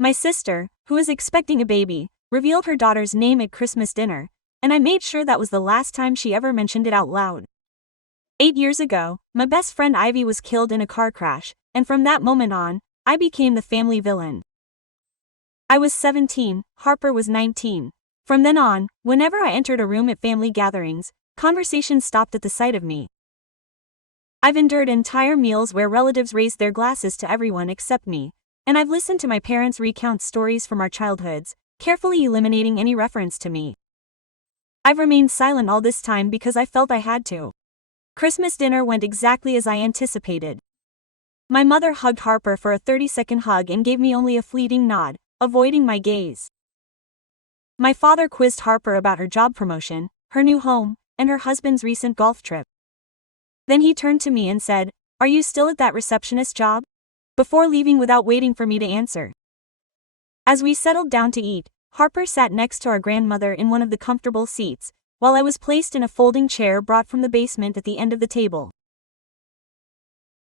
My sister, who is expecting a baby, revealed her daughter's name at Christmas dinner, and I made sure that was the last time she ever mentioned it out loud. 8 years ago, my best friend Ivy was killed in a car crash, and from that moment on, I became the family villain. I was 17, Harper was 19. From then on, whenever I entered a room at family gatherings, conversation stopped at the sight of me. I've endured entire meals where relatives raised their glasses to everyone except me, and I've listened to my parents recount stories from our childhoods, carefully eliminating any reference to me. I've remained silent all this time because I felt I had to. Christmas dinner went exactly as I anticipated. My mother hugged Harper for a 30-second hug and gave me only a fleeting nod, avoiding my gaze. My father quizzed Harper about her job promotion, her new home, and her husband's recent golf trip. Then he turned to me and said, "Are you still at that receptionist job?" before leaving without waiting for me to answer. As we settled down to eat, Harper sat next to our grandmother in one of the comfortable seats, while I was placed in a folding chair brought from the basement at the end of the table.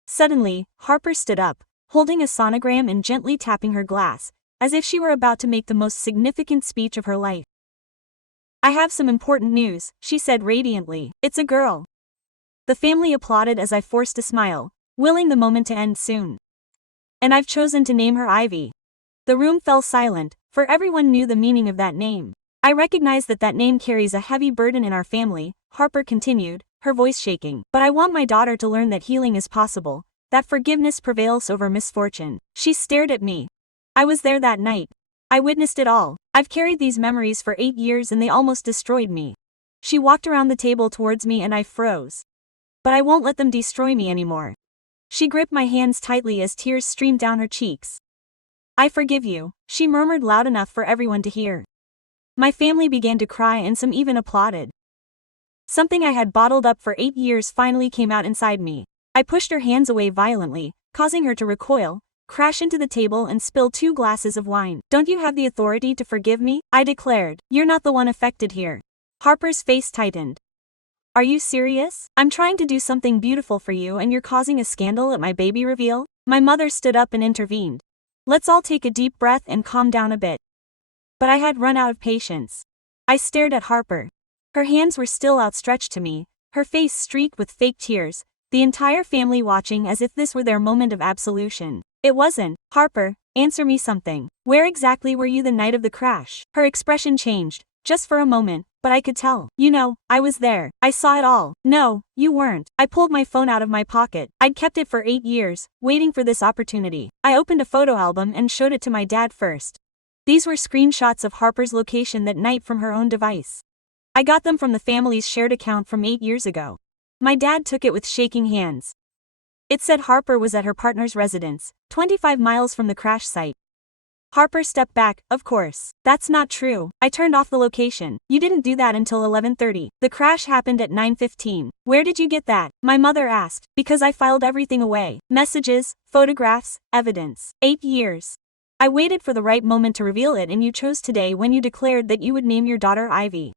Suddenly, Harper stood up, holding a sonogram and gently tapping her glass, as if she were about to make the most significant speech of her life. "I have some important news," she said radiantly. "It's a girl." The family applauded as I forced a smile, willing the moment to end soon. "And I've chosen to name her Ivy." The room fell silent, for everyone knew the meaning of that name. "I recognize that name carries a heavy burden in our family," Harper continued, her voice shaking. "But I want my daughter to learn that healing is possible, that forgiveness prevails over misfortune." She stared at me. I was there that night. I witnessed it all. I've carried these memories for 8 years and they almost destroyed me. She walked around the table towards me and I froze. "But I won't let them destroy me anymore." She gripped my hands tightly as tears streamed down her cheeks. "I forgive you," she murmured loud enough for everyone to hear. My family began to cry and some even applauded. Something I had bottled up for 8 years finally came out inside me. I pushed her hands away violently, causing her to recoil, crash into the table and spill 2 glasses of wine. "Don't you have the authority to forgive me?" I declared. "You're not the one affected here." Harper's face tightened. "Are you serious? I'm trying to do something beautiful for you and you're causing a scandal at my baby reveal?" My mother stood up and intervened. "Let's all take a deep breath and calm down a bit." But I had run out of patience. I stared at Harper. Her hands were still outstretched to me, her face streaked with fake tears, the entire family watching as if this were their moment of absolution. "It wasn't. Harper, answer me something. Where exactly were you the night of the crash?" Her expression changed, just for a moment, but I could tell. "You know, I was there. I saw it all." "No, you weren't." I pulled my phone out of my pocket. I'd kept it for 8 years, waiting for this opportunity. I opened a photo album and showed it to my dad first. These were screenshots of Harper's location that night from her own device. I got them from the family's shared account from 8 years ago. My dad took it with shaking hands. It said Harper was at her partner's residence, 25 miles from the crash site. Harper stepped back. "Of course. That's not true. I turned off the location. You didn't do that until 11:30. The crash happened at 9:15. Where did you get that?" My mother asked. "Because I filed everything away. Messages, photographs, evidence. 8 years. I waited for the right moment to reveal it and you chose today when you declared that you would name your daughter Ivy."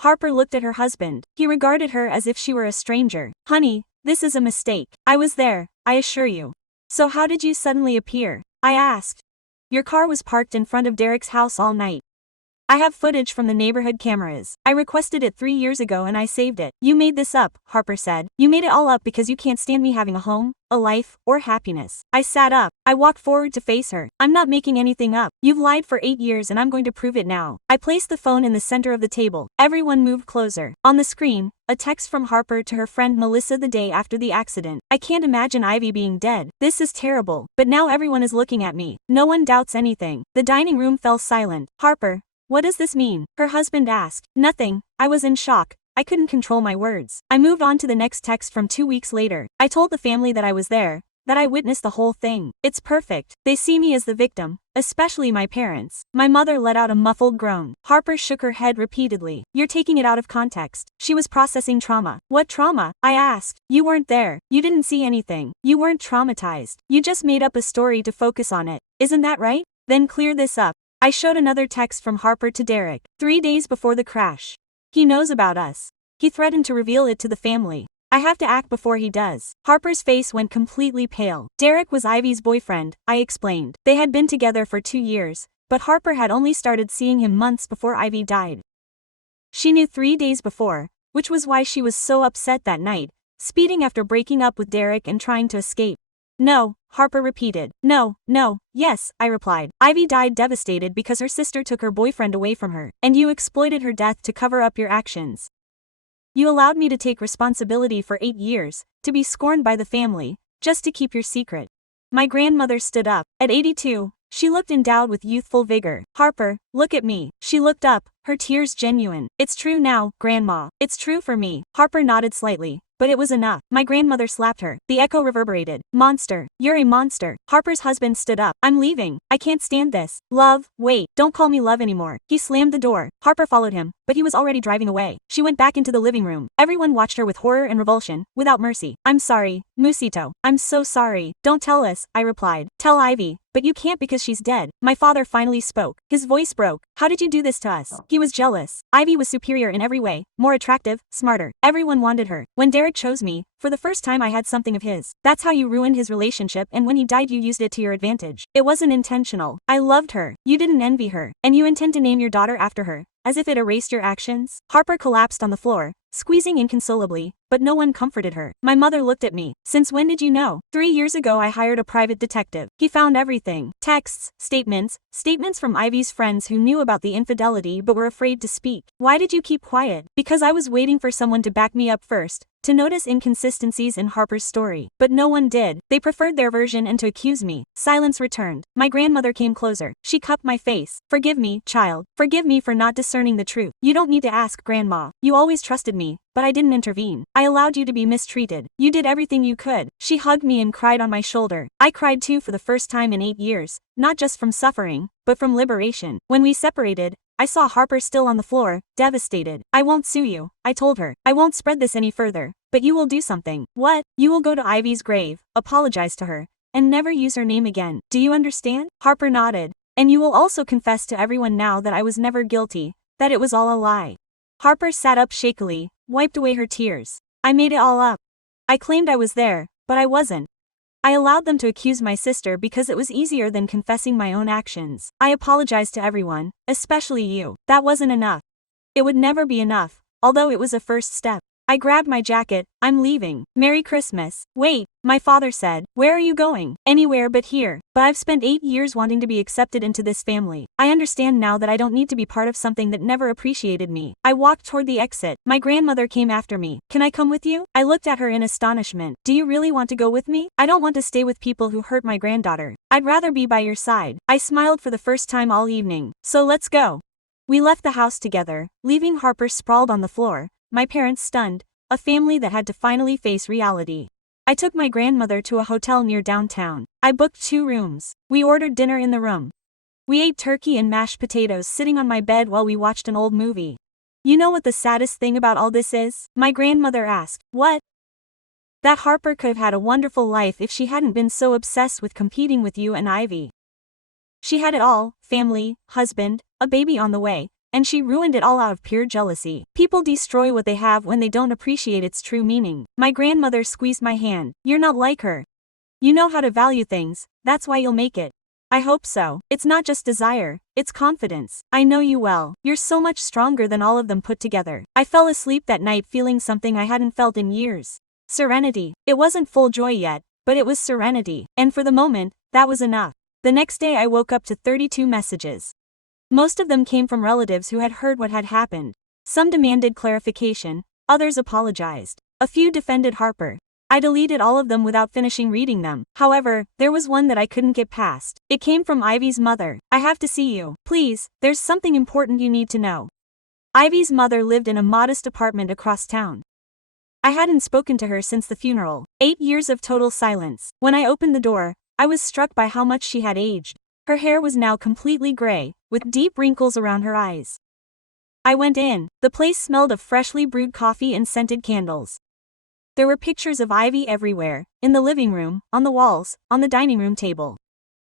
Harper looked at her husband. He regarded her as if she were a stranger. "Honey, this is a mistake. I was there, I assure you." "So how did you suddenly appear?" I asked. "Your car was parked in front of Derek's house all night. I have footage from the neighborhood cameras. I requested it 3 years ago and I saved it." "You made this up," Harper said. "You made it all up because you can't stand me having a home, a life, or happiness." I sat up. I walked forward to face her. "I'm not making anything up. You've lied for 8 years and I'm going to prove it now." I placed the phone in the center of the table. Everyone moved closer. On the screen, a text from Harper to her friend Melissa the day after the accident. "I can't imagine Ivy being dead. This is terrible. But now everyone is looking at me. No one doubts anything." The dining room fell silent. "Harper, what does this mean?" her husband asked. "Nothing." I was in shock. I couldn't control my words. I moved on to the next text from 2 weeks later. I told the family that I was there, that I witnessed the whole thing. "It's perfect. They see me as the victim, especially my parents." My mother let out a muffled groan. Harper shook her head repeatedly. "You're taking it out of context." She was processing trauma. "What trauma?" I asked. "You weren't there. You didn't see anything. You weren't traumatized. You just made up a story to focus on it. Isn't that right? Then clear this up." I showed another text from Harper to Derek. 3 days before the crash. "He knows about us. He threatened to reveal it to the family." I have to act before he does. Harper's face went completely pale. Derek was Ivy's boyfriend, I explained. They had been together for 2 years, but Harper had only started seeing him months before Ivy died. She knew 3 days before, which was why she was so upset that night, speeding after breaking up with Derek and trying to escape. No, Harper repeated. No, yes, I replied. Ivy died devastated because her sister took her boyfriend away from her, and you exploited her death to cover up your actions. You allowed me to take responsibility for 8 years, to be scorned by the family, just to keep your secret. My grandmother stood up. At 82, she looked endowed with youthful vigor. Harper, look at me. She looked up, her tears genuine. It's true now, Grandma. It's true for me. Harper nodded slightly, but it was enough. My grandmother slapped her. The echo reverberated. Monster. You're a monster. Harper's husband stood up. I'm leaving. I can't stand this. Love, wait, don't call me love anymore. He slammed the door. Harper followed him, but he was already driving away. She went back into the living room. Everyone watched her with horror and revulsion, without mercy. I'm sorry, Musito. I'm so sorry. Don't tell us, I replied. Tell Ivy. But you can't because she's dead. My father finally spoke. His voice broke. How did you do this to us? He was jealous. Ivy was superior in every way, more attractive, smarter. Everyone wanted her. When Derek chose me, for the first time I had something of his. That's how you ruined his relationship, and when he died you used it to your advantage. It wasn't intentional. I loved her. You didn't envy her. And you intend to name your daughter after her, as if it erased your actions? Harper collapsed on the floor, squeezing inconsolably, but no one comforted her. My mother looked at me. Since when did you know? 3 years ago I hired a private detective. He found everything. Texts, statements from Ivy's friends who knew about the infidelity but were afraid to speak. Why did you keep quiet? Because I was waiting for someone to back me up first, to notice inconsistencies in Harper's story. But no one did. They preferred their version and to accuse me. Silence returned. My grandmother came closer. She cupped my face. Forgive me, child. Forgive me for not discerning the truth. You don't need to ask, Grandma. You always trusted me, but I didn't intervene. I allowed you to be mistreated. You did everything you could. She hugged me and cried on my shoulder. I cried too for the first time in 8 years, not just from suffering, but from liberation. When we separated, I saw Harper still on the floor, devastated. I won't sue you, I told her. I won't spread this any further, but you will do something. What? You will go to Ivy's grave, apologize to her, and never use her name again. Do you understand? Harper nodded. And you will also confess to everyone now that I was never guilty, that it was all a lie. Harper sat up shakily, wiped away her tears. I made it all up. I claimed I was there, but I wasn't. I allowed them to accuse my sister because it was easier than confessing my own actions. I apologized to everyone, especially you. That wasn't enough. It would never be enough, although it was a first step. I grabbed my jacket. I'm leaving. Merry Christmas. Wait, my father said. Where are you going? Anywhere but here. But I've spent 8 years wanting to be accepted into this family. I understand now that I don't need to be part of something that never appreciated me. I walked toward the exit. My grandmother came after me. Can I come with you? I looked at her in astonishment. Do you really want to go with me? I don't want to stay with people who hurt my granddaughter. I'd rather be by your side. I smiled for the first time all evening. So let's go. We left the house together, leaving Harper sprawled on the floor, my parents stunned, a family that had to finally face reality. I took my grandmother to a hotel near downtown. I booked 2 rooms. We ordered dinner in the room. We ate turkey and mashed potatoes sitting on my bed while we watched an old movie. You know what the saddest thing about all this is? My grandmother asked. What? That Harper could have had a wonderful life if she hadn't been so obsessed with competing with you and Ivy. She had it all, family, husband, a baby on the way, and she ruined it all out of pure jealousy. People destroy what they have when they don't appreciate its true meaning. My grandmother squeezed my hand. You're not like her. You know how to value things, that's why you'll make it. I hope so. It's not just desire, it's confidence. I know you well. You're so much stronger than all of them put together. I fell asleep that night feeling something I hadn't felt in years. Serenity. It wasn't full joy yet, but it was serenity. And for the moment, that was enough. The next day I woke up to 32 messages. Most of them came from relatives who had heard what had happened. Some demanded clarification, others apologized. A few defended Harper. I deleted all of them without finishing reading them. However, there was one that I couldn't get past. It came from Ivy's mother. I have to see you. Please, there's something important you need to know. Ivy's mother lived in a modest apartment across town. I hadn't spoken to her since the funeral. 8 years of total silence. When I opened the door, I was struck by how much she had aged. Her hair was now completely gray, with deep wrinkles around her eyes. I went in. The place smelled of freshly brewed coffee and scented candles. There were pictures of Ivy everywhere, in the living room, on the walls, on the dining room table.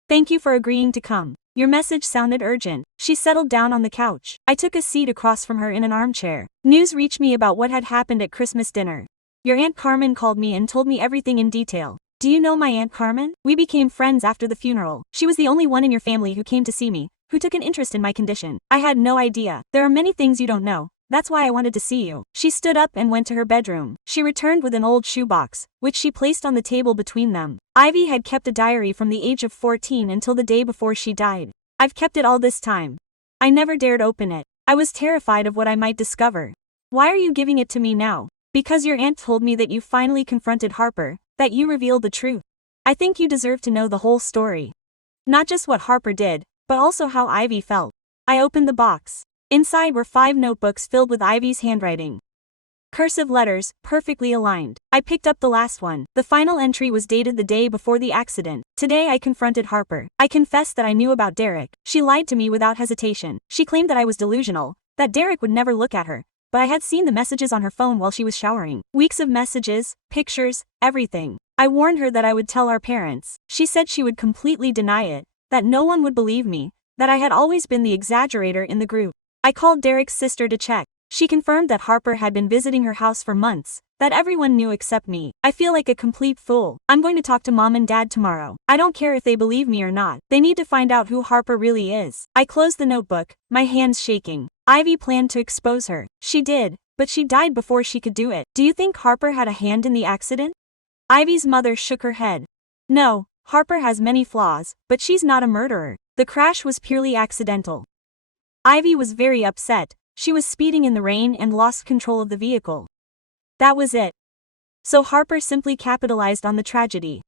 Thank you for agreeing to come. Your message sounded urgent. She settled down on the couch. I took a seat across from her in an armchair. News reached me about what had happened at Christmas dinner. Your Aunt Carmen called me and told me everything in detail. Do you know my Aunt Carmen? We became friends after the funeral. She was the only one in your family who came to see me, who took an interest in my condition. I had no idea. There are many things you don't know. That's why I wanted to see you. She stood up and went to her bedroom. She returned with an old shoebox, which she placed on the table between them. Ivy had kept a diary from the age of 14 until the day before she died. I've kept it all this time. I never dared open it. I was terrified of what I might discover. Why are you giving it to me now? Because your aunt told me that you finally confronted Harper, that you revealed the truth. I think you deserve to know the whole story. Not just what Harper did, but also how Ivy felt. I opened the box. Inside were 5 notebooks filled with Ivy's handwriting. Cursive letters, perfectly aligned. I picked up the last one. The final entry was dated the day before the accident. Today I confronted Harper. I confessed that I knew about Derek. She lied to me without hesitation. She claimed that I was delusional, that Derek would never look at her. But I had seen the messages on her phone while she was showering. Weeks of messages, pictures, everything. I warned her that I would tell our parents. She said she would completely deny it, that no one would believe me, that I had always been the exaggerator in the group. I called Derek's sister to check. She confirmed that Harper had been visiting her house for months, that everyone knew except me. I feel like a complete fool. I'm going to talk to Mom and Dad tomorrow. I don't care if they believe me or not. They need to find out who Harper really is. I closed the notebook, my hands shaking. Ivy planned to expose her. She did, but she died before she could do it. Do you think Harper had a hand in the accident? Ivy's mother shook her head. No, Harper has many flaws, but she's not a murderer. The crash was purely accidental. Ivy was very upset. She was speeding in the rain and lost control of the vehicle. That was it. So Harper simply capitalized on the tragedy.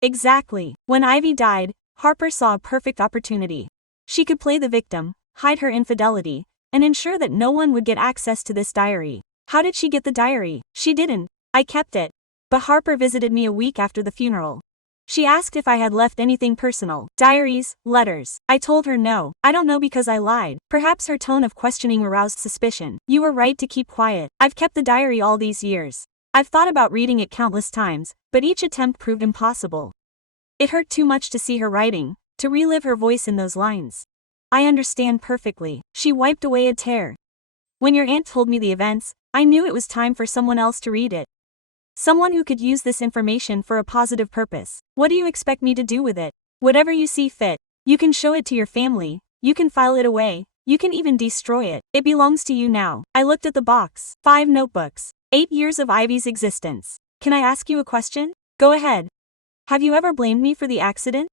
Exactly. When Ivy died, Harper saw a perfect opportunity. She could play the victim, hide her infidelity, and ensure that no one would get access to this diary. How did she get the diary? She didn't. I kept it. But Harper visited me a week after the funeral. She asked if I had left anything personal. Diaries, letters. I told her no. I don't know because I lied. Perhaps her tone of questioning aroused suspicion. You were right to keep quiet. I've kept the diary all these years. I've thought about reading it countless times, but each attempt proved impossible. It hurt too much to see her writing, to relive her voice in those lines. I understand perfectly. She wiped away a tear. When your aunt told me the events, I knew it was time for someone else to read it. Someone who could use this information for a positive purpose. What do you expect me to do with it? Whatever you see fit. You can show it to your family, you can file it away, you can even destroy it. It belongs to you now. I looked at the box. 5 notebooks. 8 years of Ivy's existence. Can I ask you a question? Go ahead. Have you ever blamed me for the accident?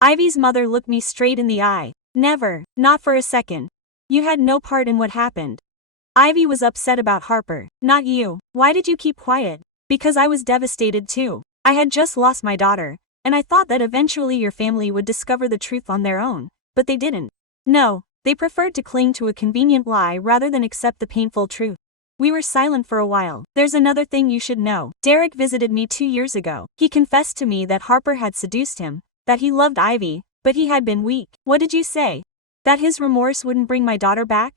Ivy's mother looked me straight in the eye. Never, not for a second. You had no part in what happened. Ivy was upset about Harper, not you. Why did you keep quiet? Because I was devastated too. I had just lost my daughter, and I thought that eventually your family would discover the truth on their own, but they didn't. No, they preferred to cling to a convenient lie rather than accept the painful truth. We were silent for a while. There's another thing you should know. Derek visited me 2 years ago. He confessed to me that Harper had seduced him, that he loved Ivy, but he had been weak. What did you say? That his remorse wouldn't bring my daughter back?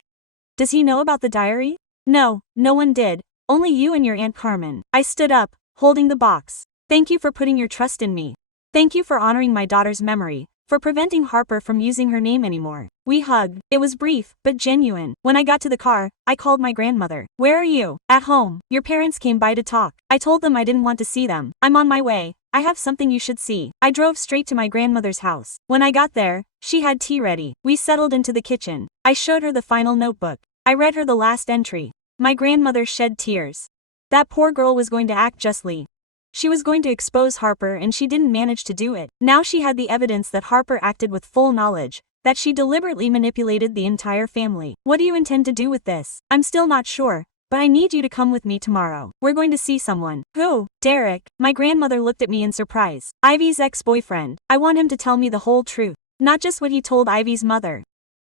Does he know about the diary? No, no one did. Only you and your Aunt Carmen. I stood up, holding the box. Thank you for putting your trust in me. Thank you for honoring my daughter's memory, for preventing Harper from using her name anymore. We hugged. It was brief, but genuine. When I got to the car, I called my grandmother. Where are you? At home. Your parents came by to talk. I told them I didn't want to see them. I'm on my way. I have something you should see. I drove straight to my grandmother's house. When I got there, she had tea ready. We settled into the kitchen. I showed her the final notebook. I read her the last entry. My grandmother shed tears. That poor girl was going to act justly. She was going to expose Harper and she didn't manage to do it. Now she had the evidence that Harper acted with full knowledge, that she deliberately manipulated the entire family. What do you intend to do with this? I'm still not sure, but I need you to come with me tomorrow. We're going to see someone. Who? Derek. My grandmother looked at me in surprise. Ivy's ex-boyfriend. I want him to tell me the whole truth, not just what he told Ivy's mother.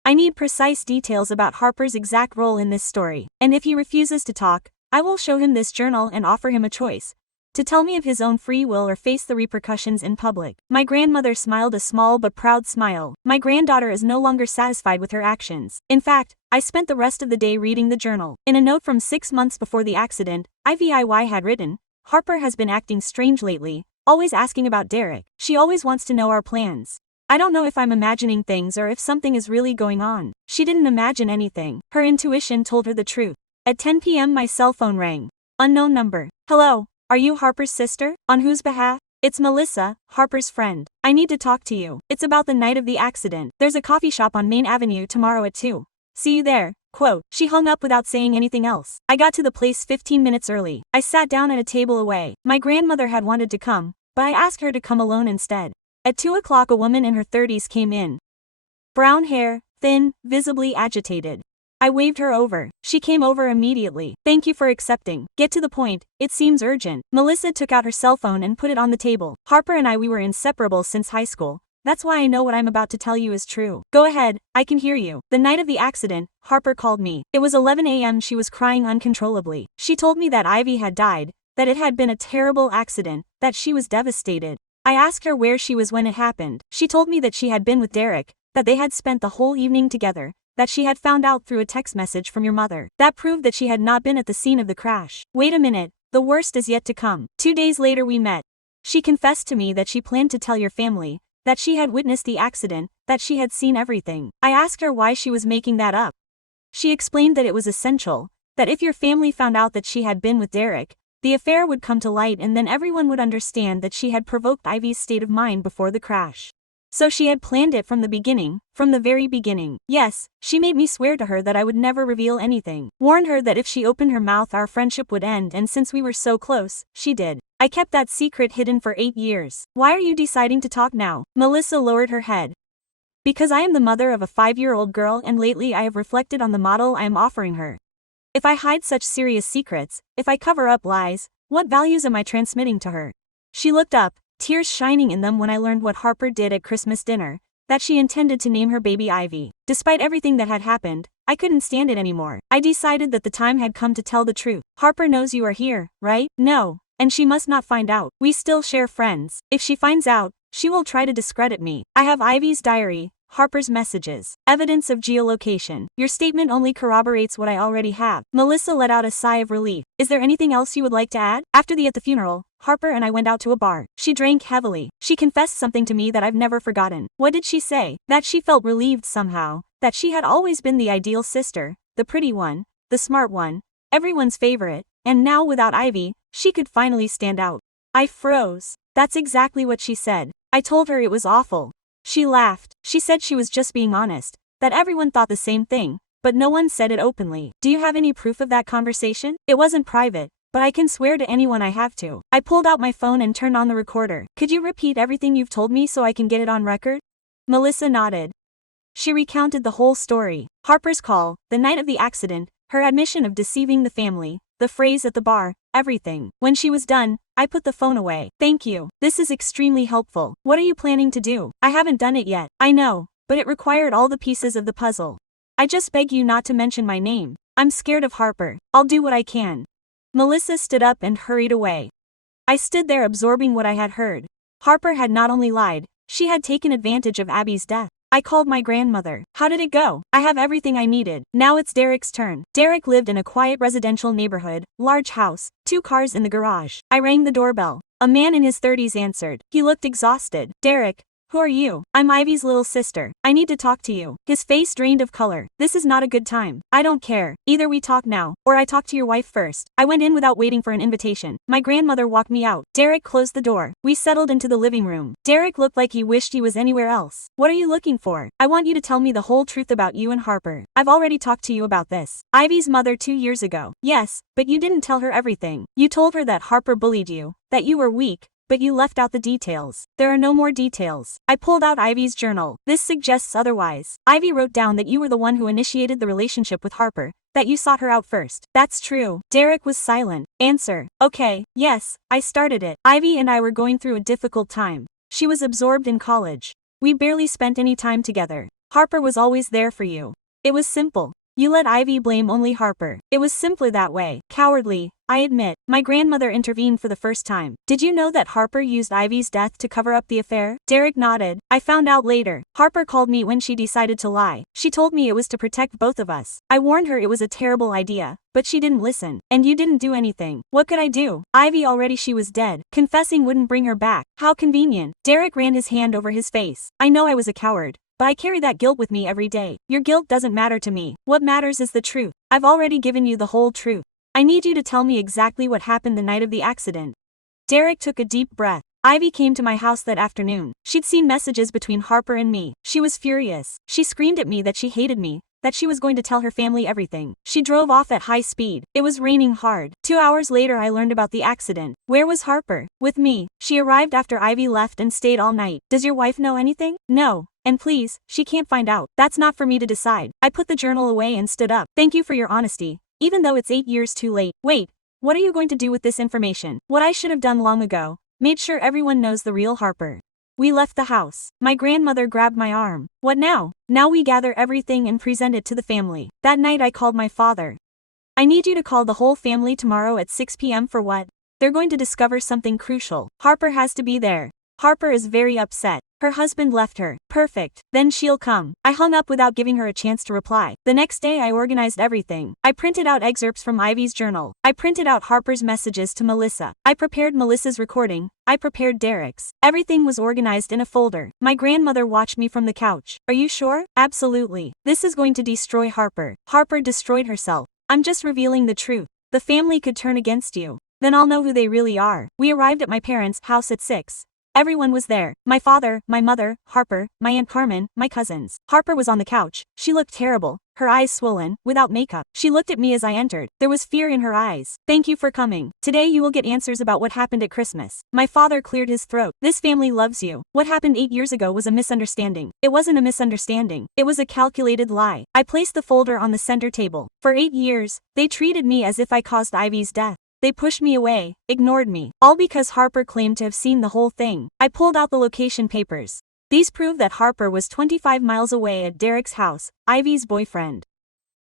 I need precise details about Harper's exact role in this story, and if he refuses to talk, I will show him this journal and offer him a choice: to tell me of his own free will or face the repercussions in public. My grandmother smiled a small but proud smile. My granddaughter is no longer satisfied with her actions. In fact, I spent the rest of the day reading the journal. In a note from 6 months before the accident, Ivy had written, Harper has been acting strange lately, always asking about Derek. She always wants to know our plans. I don't know if I'm imagining things or if something is really going on. She didn't imagine anything. Her intuition told her the truth. At 10 p.m. my cell phone rang. Unknown number. Hello, are you Harper's sister? On whose behalf? It's Melissa, Harper's friend. I need to talk to you. It's about the night of the accident. There's a coffee shop on Main Avenue tomorrow at 2. See you there. Quote. She hung up without saying anything else. I got to the place 15 minutes early. I sat down at a table away. My grandmother had wanted to come, but I asked her to come alone instead. At 2 o'clock a woman in her 30s came in. Brown hair, thin, visibly agitated. I waved her over. She came over immediately. Thank you for accepting. Get to the point, it seems urgent. Melissa took out her cell phone and put it on the table. Harper and we were inseparable since high school. That's why I know what I'm about to tell you is true. Go ahead, I can hear you. The night of the accident, Harper called me. It was 11 a.m. She was crying uncontrollably. She told me that Ivy had died, that it had been a terrible accident, that she was devastated. I asked her where she was when it happened. She told me that she had been with Derek, that they had spent the whole evening together, that she had found out through a text message from your mother. That proved that she had not been at the scene of the crash. Wait a minute, the worst is yet to come. 2 days later we met. She confessed to me that she planned to tell your family, that she had witnessed the accident, that she had seen everything. I asked her why she was making that up. She explained that it was essential, that if your family found out that she had been with Derek, the affair would come to light and then everyone would understand that she had provoked Ivy's state of mind before the crash. So she had planned it from the beginning, from the very beginning. Yes, she made me swear to her that I would never reveal anything. Warned her that if she opened her mouth our friendship would end, and since we were so close, she did. I kept that secret hidden for 8 years. Why are you deciding to talk now? Melissa lowered her head. Because I am the mother of a 5-year-old girl and lately I have reflected on the model I am offering her. If I hide such serious secrets, if I cover up lies, what values am I transmitting to her? She looked up, tears shining in them when I learned what Harper did at Christmas dinner, that she intended to name her baby Ivy. Despite everything that had happened, I couldn't stand it anymore. I decided that the time had come to tell the truth. Harper knows you are here, right? No. And she must not find out. We still share friends. If she finds out, she will try to discredit me. I have Ivy's diary, Harper's messages, evidence of geolocation. Your statement only corroborates what I already have. Melissa let out a sigh of relief. Is there anything else you would like to add? After the funeral, Harper and I went out to a bar. She drank heavily. She confessed something to me that I've never forgotten. What did she say? That she felt relieved somehow, that she had always been the ideal sister, the pretty one, the smart one, everyone's favorite, and now without Ivy, she could finally stand out. I froze. That's exactly what she said. I told her it was awful. She laughed. She said she was just being honest, that everyone thought the same thing, but no one said it openly. Do you have any proof of that conversation? It wasn't private, but I can swear to anyone I have to. I pulled out my phone and turned on the recorder. Could you repeat everything you've told me so I can get it on record? Melissa nodded. She recounted the whole story. Harper's call, the night of the accident, her admission of deceiving the family, the phrase at the bar, everything. When she was done, I put the phone away. Thank you. This is extremely helpful. What are you planning to do? I haven't done it yet. I know, but it required all the pieces of the puzzle. I just beg you not to mention my name. I'm scared of Harper. I'll do what I can. Melissa stood up and hurried away. I stood there absorbing what I had heard. Harper had not only lied, she had taken advantage of Abby's death. I called my grandmother. How did it go? I have everything I needed. Now it's Derek's turn. Derek lived in a quiet residential neighborhood, large house, 2 cars in the garage. I rang the doorbell. A man in his 30s answered. He looked exhausted. Derek, who are you? I'm Ivy's little sister. I need to talk to you. His face drained of color. This is not a good time. I don't care. Either we talk now, or I talk to your wife first. I went in without waiting for an invitation. My grandmother walked me out. Derek closed the door. We settled into the living room. Derek looked like he wished he was anywhere else. What are you looking for? I want you to tell me the whole truth about you and Harper. I've already talked to you about this. Ivy's mother 2 years ago. Yes, but you didn't tell her everything. You told her that Harper bullied you, that you were weak, but you left out the details. There are no more details. I pulled out Ivy's journal. This suggests otherwise. Ivy wrote down that you were the one who initiated the relationship with Harper, that you sought her out first. That's true. Derek was silent. Answer. Okay, yes, I started it. Ivy and I were going through a difficult time. She was absorbed in college. We barely spent any time together. Harper was always there for you. It was simple. You let Ivy blame only Harper. It was simpler that way. Cowardly, I admit. My grandmother intervened for the first time. Did you know that Harper used Ivy's death to cover up the affair? Derek nodded. I found out later. Harper called me when she decided to lie. She told me it was to protect both of us. I warned her it was a terrible idea, but she didn't listen. And you didn't do anything. What could I do? Ivy already she was dead. Confessing wouldn't bring her back. How convenient. Derek ran his hand over his face. I know I was a coward, but I carry that guilt with me every day. Your guilt doesn't matter to me. What matters is the truth. I've already given you the whole truth. I need you to tell me exactly what happened the night of the accident. Derek took a deep breath. Ivy came to my house that afternoon. She'd seen messages between Harper and me. She was furious. She screamed at me that she hated me, that she was going to tell her family everything. She drove off at high speed. It was raining hard. 2 hours later I learned about the accident. Where was Harper? With me. She arrived after Ivy left and stayed all night. Does your wife know anything? No. And please, she can't find out. That's not for me to decide. I put the journal away and stood up. Thank you for your honesty. Even though it's 8 years too late. Wait. What are you going to do with this information? What I should have done long ago. Made sure everyone knows the real Harper. We left the house. My grandmother grabbed my arm. What now? Now we gather everything and present it to the family. That night I called my father. I need you to call the whole family tomorrow at 6 p.m. for what? They're going to discover something crucial. Harper has to be there. Harper is very upset. Her husband left her. Perfect. Then she'll come. I hung up without giving her a chance to reply. The next day I organized everything. I printed out excerpts from Ivy's journal. I printed out Harper's messages to Melissa. I prepared Melissa's recording. I prepared Derek's. Everything was organized in a folder. My grandmother watched me from the couch. Are you sure? Absolutely. This is going to destroy Harper. Harper destroyed herself. I'm just revealing the truth. The family could turn against you. Then I'll know who they really are. We arrived at my parents' house at 6. Everyone was there. My father, my mother, Harper, my Aunt Carmen, my cousins. Harper was on the couch. She looked terrible, her eyes swollen, without makeup. She looked at me as I entered. There was fear in her eyes. Thank you for coming. Today you will get answers about what happened at Christmas. My father cleared his throat. This family loves you. What happened 8 years ago was a misunderstanding. It wasn't a misunderstanding. It was a calculated lie. I placed the folder on the center table. For 8 years, they treated me as if I caused Ivy's death. They pushed me away, ignored me, all because Harper claimed to have seen the whole thing. I pulled out the location papers. These prove that Harper was 25 miles away at Derek's house, Ivy's boyfriend.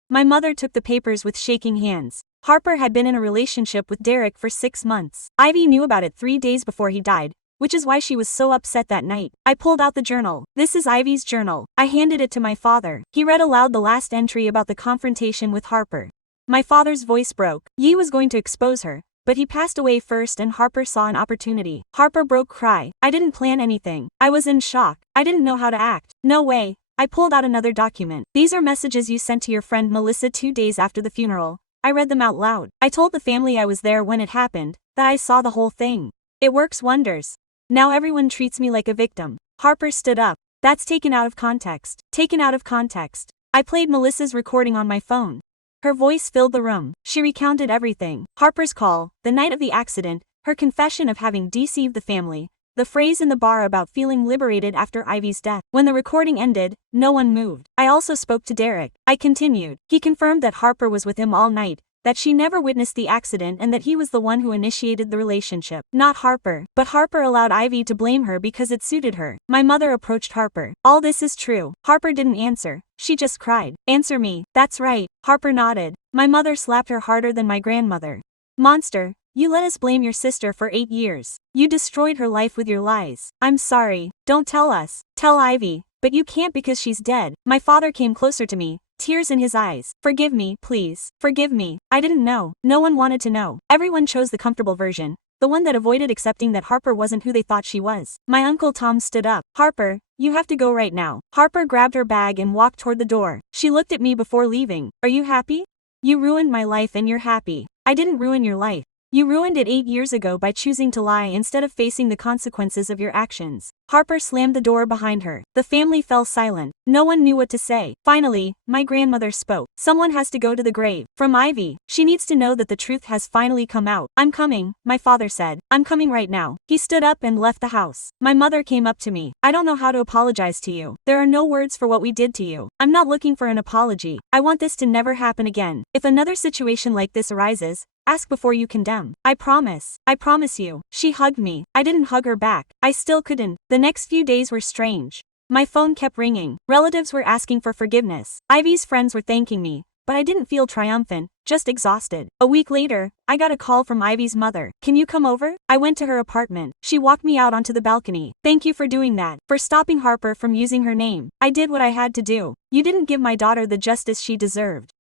My mother took the papers with shaking hands. Harper had been in a relationship with Derek for 6 months. Ivy knew about it 3 days before he died, which is why she was so upset that night. I pulled out the journal. This is Ivy's journal. I handed it to my father. He read aloud the last entry about the confrontation with Harper. My father's voice broke. He was going to expose her, but he passed away first and Harper saw an opportunity. Harper broke cry. I didn't plan anything. I was in shock. I didn't know how to act. No way. I pulled out another document. These are messages you sent to your friend Melissa 2 days after the funeral. I read them out loud. I told the family I was there when it happened, that I saw the whole thing. It works wonders. Now everyone treats me like a victim. Harper stood up. That's taken out of context. Taken out of context. I played Melissa's recording on my phone. Her voice filled the room. She recounted everything. Harper's call, the night of the accident, her confession of having deceived the family, the phrase in the bar about feeling liberated after Ivy's death. When the recording ended, no one moved. I also spoke to Derek. I continued. He confirmed that Harper was with him all night, that she never witnessed the accident and that he was the one who initiated the relationship. Not Harper. But Harper allowed Ivy to blame her because it suited her. My mother approached Harper. All this is true. Harper didn't answer. She just cried. Answer me. That's right. Harper nodded. My mother slapped her harder than my grandmother. Monster. You let us blame your sister for 8 years. You destroyed her life with your lies. I'm sorry. Don't tell us. Tell Ivy. But you can't because she's dead. My father came closer to me. Tears in his eyes. Forgive me, please. Forgive me. I didn't know. No one wanted to know. Everyone chose the comfortable version. The one that avoided accepting that Harper wasn't who they thought she was. My Uncle Tom stood up. Harper, you have to go right now. Harper grabbed her bag and walked toward the door. She looked at me before leaving. Are you happy? You ruined my life and you're happy. I didn't ruin your life. You ruined it 8 years ago by choosing to lie instead of facing the consequences of your actions. Harper slammed the door behind her. The family fell silent. No one knew what to say. Finally, my grandmother spoke. Someone has to go to the grave. From Ivy. She needs to know that the truth has finally come out. I'm coming, my father said. I'm coming right now. He stood up and left the house. My mother came up to me. I don't know how to apologize to you. There are no words for what we did to you. I'm not looking for an apology. I want this to never happen again. If another situation like this arises, ask before you condemn. I promise. I promise you. She hugged me. I didn't hug her back. I still couldn't. The next few days were strange. My phone kept ringing. Relatives were asking for forgiveness. Ivy's friends were thanking me, but I didn't feel triumphant, just exhausted. A week later, I got a call from Ivy's mother. Can you come over? I went to her apartment. She walked me out onto the balcony. Thank you for doing that, for stopping Harper from using her name. I did what I had to do. You didn't give my daughter the justice she deserved.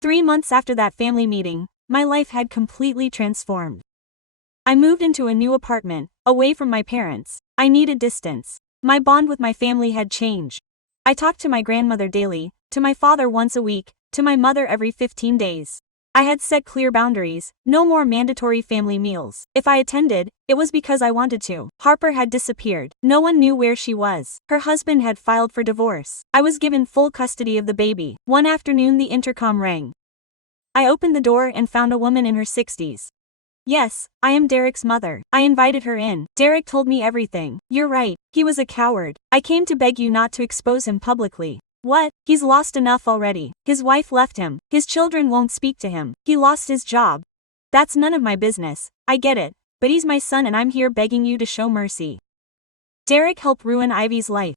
3 months after that family meeting, my life had completely transformed. I moved into a new apartment, away from my parents. I needed distance. My bond with my family had changed. I talked to my grandmother daily, to my father once a week, to my mother every 15 days. I had set clear boundaries, no more mandatory family meals. If I attended, it was because I wanted to. Harper had disappeared. No one knew where she was. Her husband had filed for divorce. I was given full custody of the baby. One afternoon the intercom rang. I opened the door and found a woman in her 60s. Yes, I am Derek's mother. I invited her in. Derek told me everything. You're right, he was a coward. I came to beg you not to expose him publicly. What? He's lost enough already. His wife left him. His children won't speak to him. He lost his job. That's none of my business. I get it. But he's my son and I'm here begging you to show mercy. Derek helped ruin Ivy's life.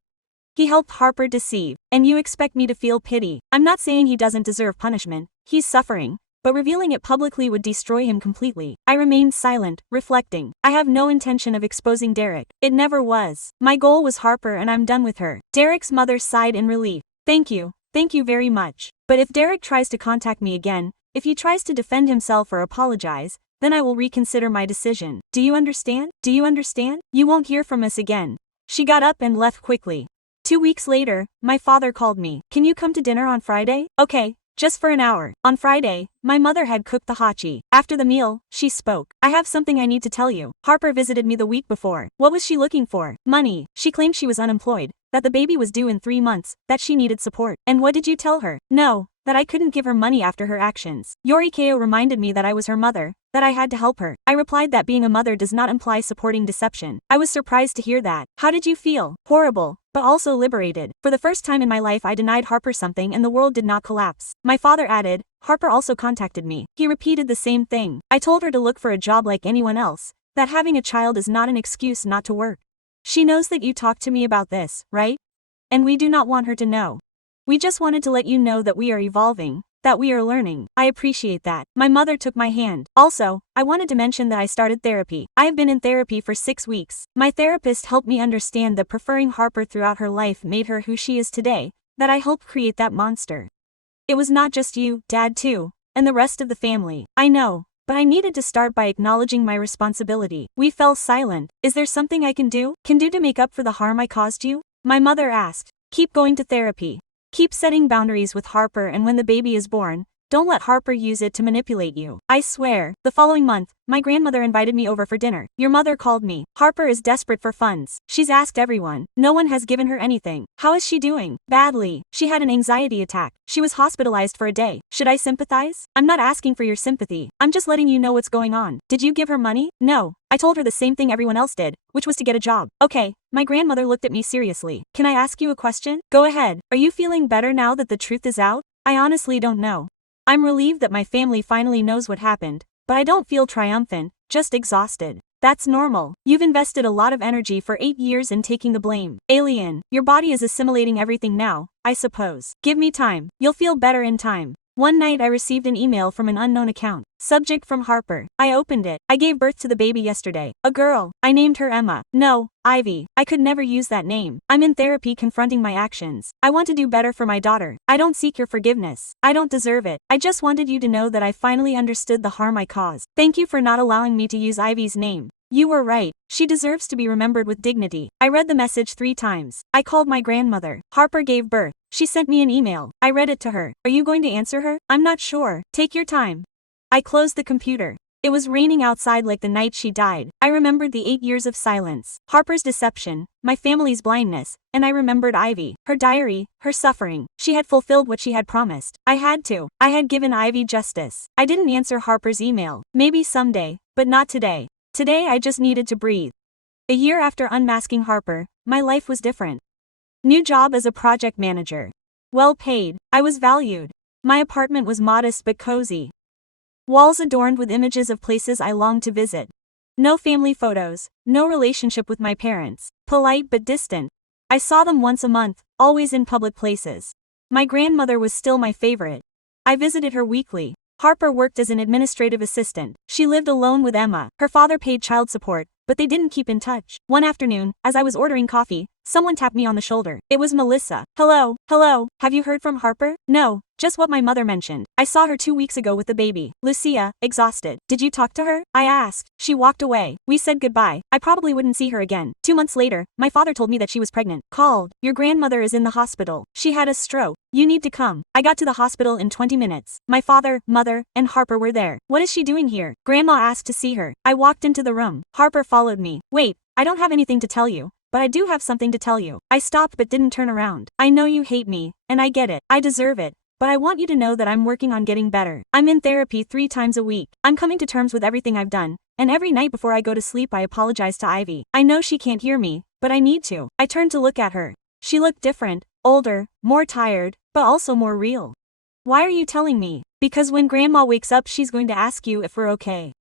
He helped Harper deceive. And you expect me to feel pity. I'm not saying he doesn't deserve punishment. He's suffering. But revealing it publicly would destroy him completely. I remained silent, reflecting. I have no intention of exposing Derek. It never was. My goal was Harper and I'm done with her. Derek's mother sighed in relief. Thank you very much. But if Derek tries to contact me again, if he tries to defend himself or apologize, then I will reconsider my decision. Do you understand? Do you understand? You won't hear from us again. She got up and left quickly. 2 weeks later, my father called me. Can you come to dinner on Friday? Okay. Just for an hour. On Friday, my mother had cooked the hachi. After the meal, she spoke. I have something I need to tell you. Harper visited me the week before. What was she looking for? Money. She claimed she was unemployed, that the baby was due in 3 months, that she needed support. And what did you tell her? No, that I couldn't give her money after her actions. Yorikeo reminded me that I was her mother, that I had to help her. I replied that being a mother does not imply supporting deception. I was surprised to hear that. How did you feel? Horrible, but also liberated. For the first time in my life I denied Harper something and the world did not collapse. My father added, Harper also contacted me. He repeated the same thing. I told her to look for a job like anyone else, that having a child is not an excuse not to work. She knows that you talked to me about this, right? And we do not want her to know. We just wanted to let you know that we are evolving, that we are learning. I appreciate that. My mother took my hand. Also, I wanted to mention that I started therapy. I have been in therapy for 6 weeks. My therapist helped me understand that preferring Harper throughout her life made her who she is today, that I helped create that monster. It was not just you, Dad too, and the rest of the family. I know, but I needed to start by acknowledging my responsibility. We fell silent. Is there something I can do to make up for the harm I caused you? My mother asked. Keep going to therapy. Keep setting boundaries with Harper, and when the baby is born, don't let Harper use it to manipulate you. I swear. The following month, my grandmother invited me over for dinner. Your mother called me. Harper is desperate for funds. She's asked everyone. No one has given her anything. How is she doing? Badly. She had an anxiety attack. She was hospitalized for a day. Should I sympathize? I'm not asking for your sympathy. I'm just letting you know what's going on. Did you give her money? No. I told her the same thing everyone else did, which was to get a job. Okay. My grandmother looked at me seriously. Can I ask you a question? Go ahead. Are you feeling better now that the truth is out? I honestly don't know. I'm relieved that my family finally knows what happened, but I don't feel triumphant, just exhausted. That's normal. You've invested a lot of energy for 8 years in taking the blame. Alien, your body is assimilating everything now, I suppose. Give me time. You'll feel better in time. One night I received an email from an unknown account. Subject from Harper. I opened it. I gave birth to the baby yesterday. A girl. I named her Emma. No, Ivy. I could never use that name. I'm in therapy confronting my actions. I want to do better for my daughter. I don't seek your forgiveness. I don't deserve it. I just wanted you to know that I finally understood the harm I caused. Thank you for not allowing me to use Ivy's name. You were right. She deserves to be remembered with dignity. I read the message 3 times. I called my grandmother. Harper gave birth. She sent me an email. I read it to her. Are you going to answer her? I'm not sure. Take your time. I closed the computer. It was raining outside like the night she died. I remembered the 8 years of silence, Harper's deception, my family's blindness, and I remembered Ivy, her diary, her suffering. She had fulfilled what she had promised. I had given Ivy justice. I didn't answer Harper's email. Maybe someday, but not today. Today I just needed to breathe. A year after unmasking Harper, my life was different. New job as a project manager. Well paid. I was valued. My apartment was modest but cozy. Walls adorned with images of places I longed to visit. No family photos, no relationship with my parents. Polite but distant. I saw them once a month, always in public places. My grandmother was still my favorite. I visited her weekly. Harper worked as an administrative assistant. She lived alone with Emma. Her father paid child support, but they didn't keep in touch. One afternoon, as I was ordering coffee, Someone tapped me on the shoulder. It was Melissa. Hello, have you heard from Harper? No, just what my mother mentioned. I saw her 2 weeks ago with the baby. Lucia, exhausted. Did you talk to her? I asked. She walked away. We said goodbye. I probably wouldn't see her again. 2 months later, my father told me that she was pregnant. Called. Your grandmother is in the hospital. She had a stroke. You need to come. I got to the hospital in 20 minutes. My father, mother, and Harper were there. What is she doing here? Grandma asked to see her. I walked into the room. Harper followed me. Wait, I don't have anything to tell you. But I do have something to tell you. I stopped but didn't turn around. I know you hate me, and I get it. I deserve it. But I want you to know that I'm working on getting better. I'm in therapy 3 times a week. I'm coming to terms with everything I've done. And every night before I go to sleep I apologize to Ivy. I know she can't hear me, but I need to. I turned to look at her. She looked different, older, more tired, but also more real. Why are you telling me? Because when Grandma wakes up she's going to ask you if we're okay.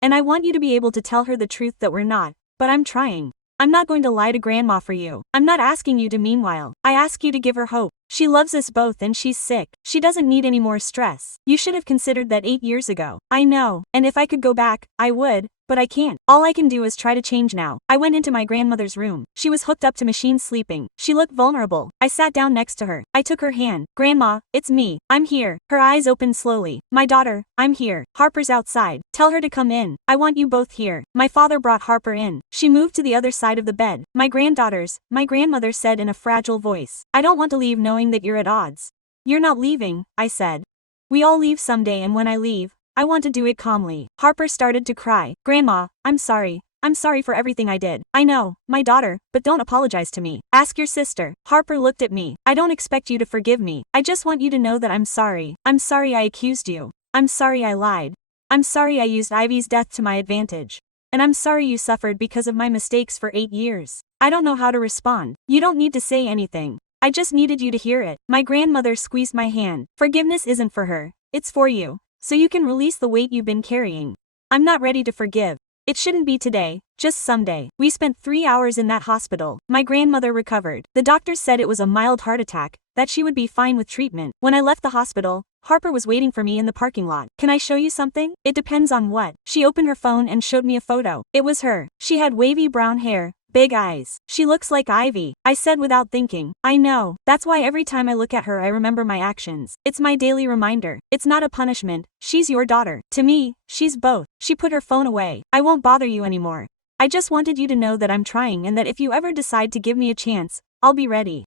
And I want you to be able to tell her the truth that we're not, but I'm trying. I'm not going to lie to Grandma for you. I'm not asking you to meanwhile. I ask you to give her hope. She loves us both and she's sick. She doesn't need any more stress. You should have considered that 8 years ago. I know, and if I could go back, I would. But I can't. All I can do is try to change now. I went into my grandmother's room. She was hooked up to machines sleeping. She looked vulnerable. I sat down next to her. I took her hand. Grandma, it's me. I'm here. Her eyes opened slowly. My daughter, I'm here. Harper's outside. Tell her to come in. I want you both here. My father brought Harper in. She moved to the other side of the bed. My grandmother said in a fragile voice. I don't want to leave knowing that you're at odds. You're not leaving, I said. We all leave someday and when I leave, I want to do it calmly. Harper started to cry. Grandma, I'm sorry. I'm sorry for everything I did. I know, my daughter, but don't apologize to me. Ask your sister. Harper looked at me. I don't expect you to forgive me. I just want you to know that I'm sorry. I'm sorry I accused you. I'm sorry I lied. I'm sorry I used Ivy's death to my advantage. And I'm sorry you suffered because of my mistakes for 8 years. I don't know how to respond. You don't need to say anything. I just needed you to hear it. My grandmother squeezed my hand. Forgiveness isn't for her. It's for you. So you can release the weight you've been carrying. I'm not ready to forgive. It shouldn't be today, just someday. We spent 3 hours in that hospital. My grandmother recovered. The doctors said it was a mild heart attack, that she would be fine with treatment. When I left the hospital, Harper was waiting for me in the parking lot. Can I show you something? It depends on what. She opened her phone and showed me a photo. It was her. She had wavy brown hair. Big eyes. She looks like Ivy. I said without thinking. I know. That's why every time I look at her I remember my actions. It's my daily reminder. It's not a punishment. She's your daughter. To me, she's both. She put her phone away. I won't bother you anymore. I just wanted you to know that I'm trying and that if you ever decide to give me a chance, I'll be ready.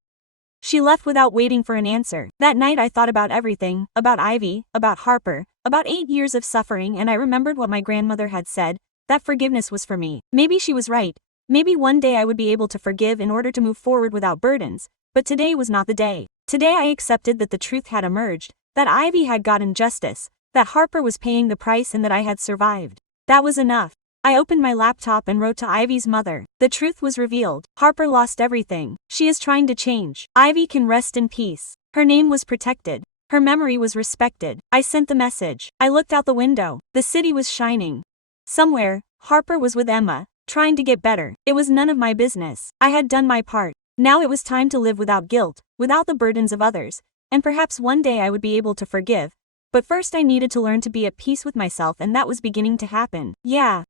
She left without waiting for an answer. That night I thought about everything, about Ivy, about Harper, about 8 years of suffering, and I remembered what my grandmother had said, that forgiveness was for me. Maybe she was right. Maybe one day I would be able to forgive in order to move forward without burdens, but today was not the day. Today I accepted that the truth had emerged, that Ivy had gotten justice, that Harper was paying the price and that I had survived. That was enough. I opened my laptop and wrote to Ivy's mother. The truth was revealed. Harper lost everything. She is trying to change. Ivy can rest in peace. Her name was protected. Her memory was respected. I sent the message. I looked out the window. The city was shining. Somewhere, Harper was with Emma, trying to get better. It was none of my business. I had done my part. Now it was time to live without guilt, without the burdens of others, and perhaps one day I would be able to forgive. But first I needed to learn to be at peace with myself, and that was beginning to happen. Yeah,